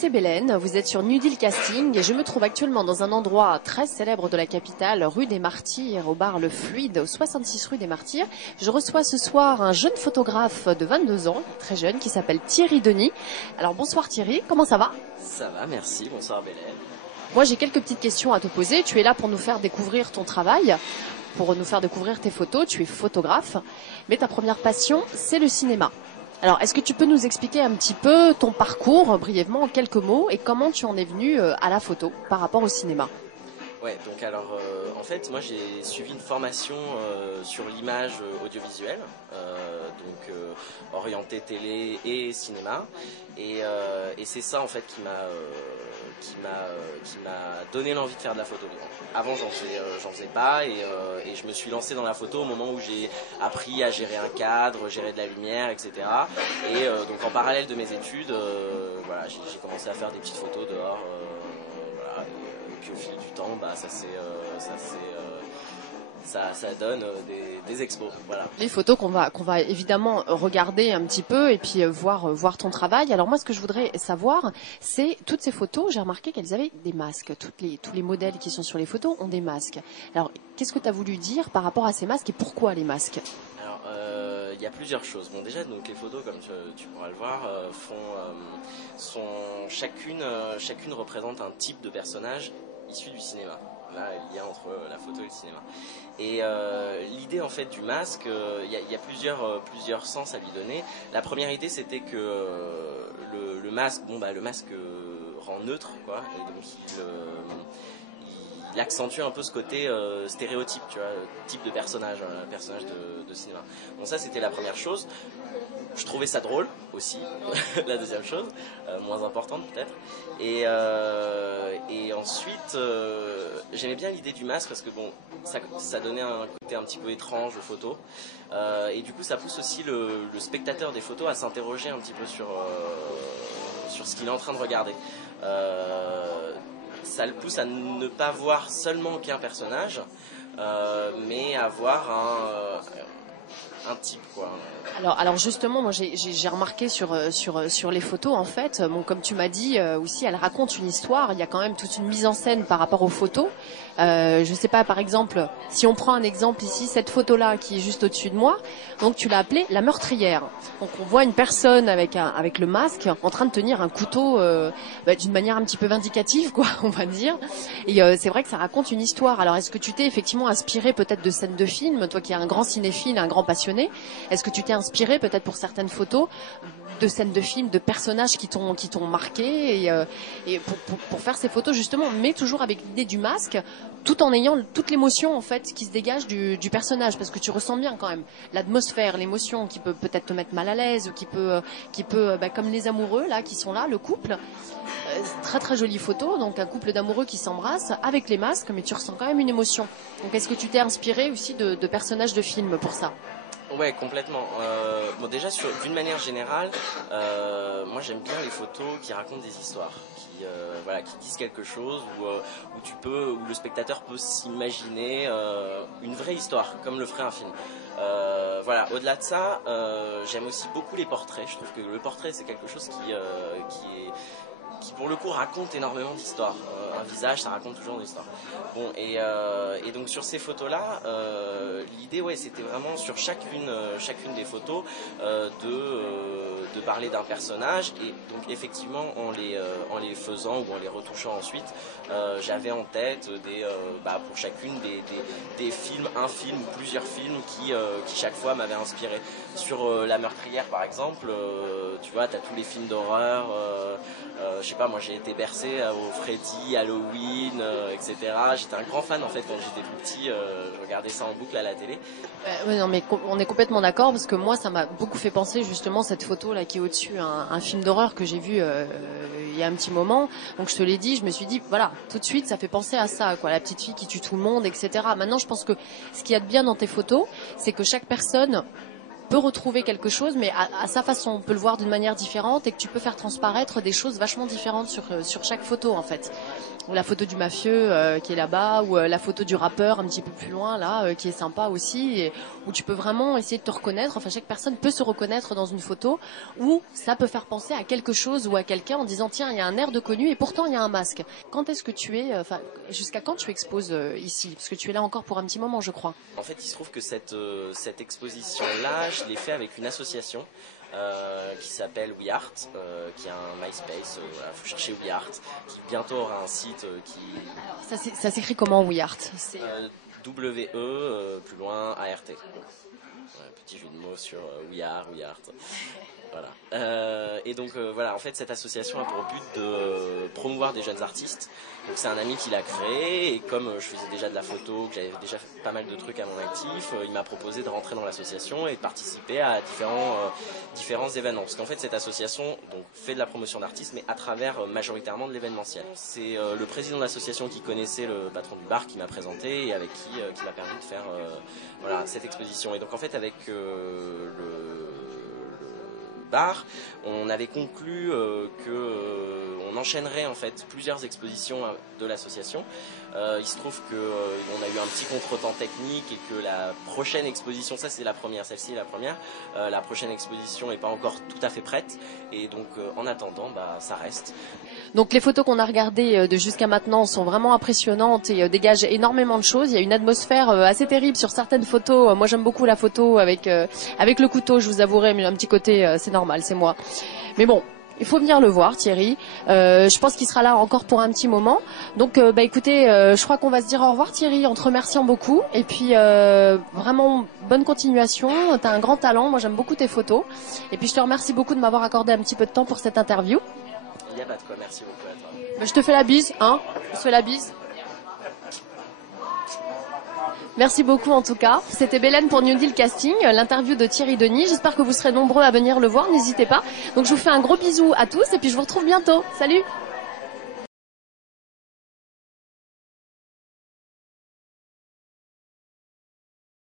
c'est Bélène, vous êtes sur New Deal Casting et je me trouve actuellement dans un endroit très célèbre de la capitale, rue des Martyrs, au bar Le Fluide, au 66 rue des Martyrs. Je reçois ce soir un jeune photographe de 22 ans, très jeune, qui s'appelle Thierry Denis. Alors bonsoir Thierry, comment ça va? Ça va, merci, bonsoir Bélène. Moi j'ai quelques petites questions à te poser. Tu es là pour nous faire découvrir ton travail, pour nous faire découvrir tes photos. Tu es photographe, mais ta première passion, c'est le cinéma. Alors, est-ce que tu peux nous expliquer un petit peu ton parcours, brièvement, en quelques mots, et comment tu en es venu à la photo par rapport au cinéma? Ouais, donc alors, en fait, moi j'ai suivi une formation sur l'image audiovisuelle, orientée télé et cinéma, et c'est ça en fait qui m'a donné l'envie de faire de la photo. Avant, j'en faisais pas, et je me suis lancé dans la photo au moment où j'ai appris à gérer un cadre, gérer de la lumière, etc. Et donc en parallèle de mes études, voilà, j'ai commencé à faire des petites photos dehors. Voilà, et puis au fil du temps, bah, ça donne des expos. Voilà. Les photos qu'on va évidemment regarder un petit peu et puis voir ton travail. Alors moi, ce que je voudrais savoir, c'est toutes ces photos, j'ai remarqué qu'elles avaient des masques. Tous les modèles qui sont sur les photos ont des masques. Alors, qu'est-ce que tu as voulu dire par rapport à ces masques et pourquoi les masques? Alors, il y a plusieurs choses. Bon, déjà, donc les photos, comme tu pourras le voir, chacune représente un type de personnage issu du cinéma. Là, il y a entre la photo et le cinéma. Et l'idée en fait du masque, il y a plusieurs sens à lui donner. La première idée, c'était que le masque, le masque rend neutre, quoi, et donc il accentue un peu ce côté stéréotype, tu vois, type de personnage, personnage de cinéma. Bon, ça c'était la première chose. Je trouvais ça drôle aussi, la deuxième chose, moins importante peut-être. Et ensuite, j'aimais bien l'idée du masque parce que bon, ça donnait un côté un petit peu étrange aux photos. Et du coup, ça pousse aussi le spectateur des photos à s'interroger un petit peu sur ce qu'il est en train de regarder. Ça le pousse à ne pas voir seulement qu'un personnage, mais à voir un type, quoi. Alors justement, moi j'ai remarqué sur les photos en fait, bon, comme tu m'as dit aussi, elles racontent une histoire. Il y a quand même toute une mise en scène par rapport aux photos. Je sais pas, par exemple, si on prend un exemple ici, cette photo-là qui est juste au-dessus de moi, donc tu l'as appelée la meurtrière. Donc on voit une personne avec le masque en train de tenir un couteau d'une manière un petit peu vindicative, quoi, on va dire. Et c'est vrai que ça raconte une histoire. Alors est-ce que tu t'es effectivement inspiré peut-être de scènes de films, toi qui es un grand cinéphile, un grand passionné, est-ce que tu t'es inspiré peut-être pour certaines photos de scènes de films, de personnages qui t'ont marqué et pour faire ces photos justement, mais toujours avec l'idée du masque, tout en ayant toute l'émotion en fait qui se dégage du personnage, parce que tu ressens bien quand même l'atmosphère, l'émotion qui peut peut-être te mettre mal à l'aise ou qui peut comme les amoureux là qui sont là, le couple, très très jolie photo, donc un couple d'amoureux qui s'embrassent avec les masques, mais tu ressens quand même une émotion. Donc est-ce que tu t'es inspiré aussi de personnages de films pour ça? Ouais, complètement. Bon, déjà, d'une manière générale, moi j'aime bien les photos qui racontent des histoires, qui disent quelque chose, où le spectateur peut s'imaginer une vraie histoire, comme le ferait un film. Voilà. Au-delà de ça, j'aime aussi beaucoup les portraits. Je trouve que le portrait c'est quelque chose qui pour le coup raconte énormément d'histoires. Un visage, ça raconte toujours une histoire. Bon, et donc sur ces photos-là, l'idée, ouais, c'était vraiment sur chacune des photos de parler d'un personnage, et donc effectivement en les faisant ou en les retouchant ensuite, j'avais en tête pour chacune des films, un film ou plusieurs films qui chaque fois m'avaient inspiré. Sur La Meurtrière par exemple, tu vois, t'as tous les films d'horreur. Je sais pas, moi j'ai été bercé au Freddy, Halloween, etc. J'étais un grand fan en fait quand j'étais tout petit, je regardais ça en boucle à la télé. Oui, non, mais on est complètement d'accord, parce que moi ça m'a beaucoup fait penser justement cette photo là qui est au-dessus, un film d'horreur que j'ai vu il y a un petit moment. Donc je te l'ai dit, je me suis dit voilà, tout de suite ça fait penser à ça, quoi, la petite fille qui tue tout le monde, etc. Maintenant je pense que ce qu'il y a de bien dans tes photos, c'est que chaque personne peut retrouver quelque chose, mais à sa façon. On peut le voir d'une manière différente et que tu peux faire transparaître des choses vachement différentes sur chaque photo en fait. Ou la photo du mafieux qui est là-bas, ou la photo du rappeur un petit peu plus loin là, qui est sympa aussi, et où tu peux vraiment essayer de te reconnaître. Enfin, chaque personne peut se reconnaître dans une photo, ou ça peut faire penser à quelque chose ou à quelqu'un en disant tiens, il y a un air de connu et pourtant il y a un masque. Quand est-ce que tu es, enfin, jusqu'à quand tu exposes ici? Parce que tu es là encore pour un petit moment, je crois. En fait, il se trouve que cette exposition-là, je l'ai fait avec une association qui s'appelle WeArt, qui a un MySpace. Voilà, faut chercher WeArt, qui bientôt aura un site qui. Alors, ça s'écrit comment WeArt? WE plus loin ART. Petit jeu de mots sur WeArt. Voilà. Et donc voilà, en fait cette association a pour but de promouvoir des jeunes artistes. Donc c'est un ami qui l'a créé, et comme je faisais déjà de la photo, que j'avais déjà fait pas mal de trucs à mon actif, il m'a proposé de rentrer dans l'association et de participer à différents événements. Parce qu'en fait cette association donc fait de la promotion d'artistes, mais à travers majoritairement de l'événementiel. C'est le président de l'association qui connaissait le patron du bar qui m'a présenté et avec qui m'a permis de faire voilà, cette exposition. Et donc en fait avec le bar, on avait conclu on enchaînerait en fait plusieurs expositions de l'association. Il se trouve qu'on a eu un petit contretemps technique et que la prochaine exposition, ça c'est la première, celle-ci est la première, la prochaine exposition n'est pas encore tout à fait prête, et donc en attendant, ça reste. Donc les photos qu'on a regardées de jusqu'à maintenant sont vraiment impressionnantes et dégagent énormément de choses. Il y a une atmosphère assez terrible sur certaines photos. Moi j'aime beaucoup la photo avec le couteau, je vous avouerai, mais un petit côté, c'est normal, c'est moi. Mais bon, il faut venir le voir, Thierry. Je pense qu'il sera là encore pour un petit moment. Donc, écoutez, je crois qu'on va se dire au revoir, Thierry, en te remerciant beaucoup. Et puis, vraiment, bonne continuation. T'as un grand talent. Moi, j'aime beaucoup tes photos. Et puis, je te remercie beaucoup de m'avoir accordé un petit peu de temps pour cette interview. Il n'y a pas de quoi. Merci beaucoup à toi. Je te fais la bise, hein. Je te fais la bise. Merci beaucoup en tout cas. C'était Bélène pour New Deal Casting, l'interview de Thierry Denis. J'espère que vous serez nombreux à venir le voir, n'hésitez pas. Donc je vous fais un gros bisou à tous et puis je vous retrouve bientôt. Salut!